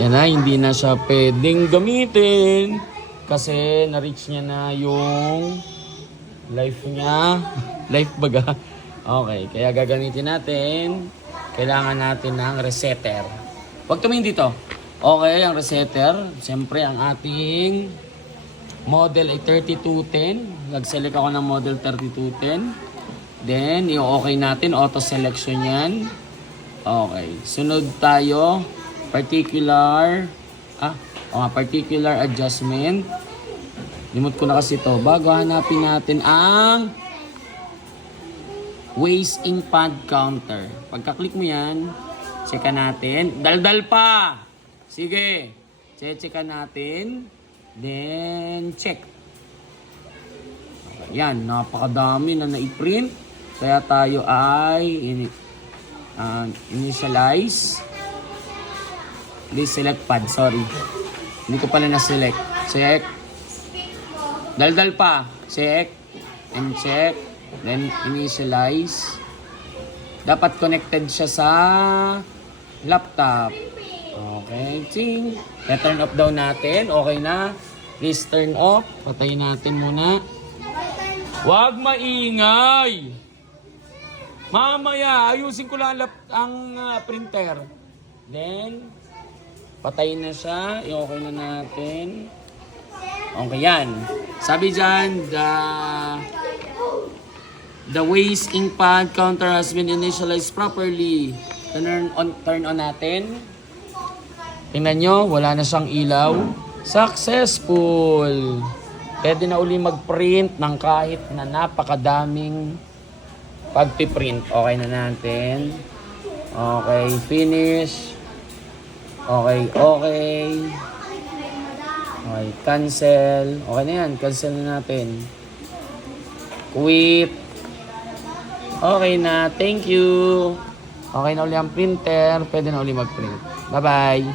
Yan na, hindi na siya pwedeng gamitin. Kasi na-reach niya na yung life niya. Life baga. Okay, kaya gagamitin natin. Kailangan natin ng resetter. Huwag tumingin dito. Okay, ang resetter. Siyempre, ang ating model ay 3210. Nag-select ako ng model 3210. Then, i-okay natin. Auto-selection yan. Okay. Sunod tayo. Particular adjustment. Limot ko na kasi ito. Bago hanapin natin ang waist in pad counter. Pagka-click mo yan, checka natin. Daldal pa! Sige. Checka natin. Then, check. Yan. Napakadami na na-print. Kaya tayo ay initialize. Please select pad. Sorry. Hindi ko pala na-select. Check. Daldal pa. Check. And check. Then, initialize. Dapat connected siya sa laptop. Okay. Ching. I-turn off daw natin. Okay na. Please turn off. Patayin natin muna. Huwag maingay. Mamaya, ayusin ko lang ang printer. Then, patayin na siya. I-okay na natin. Okay yan. Sabi dyan, the waist ink pad counter has been initialized properly. Turn on natin. Tingnan nyo, wala na siyang ilaw. Successful! Pwede na uli mag-print ng kahit na napakadaming pagpiprint. Okay na natin. Okay, finish. Okay. Okay, cancel. Okay na yan, cancel na natin. Quit. Okay na, thank you. Okay na uli ang printer. Pwede na uli mag-print. Bye-bye.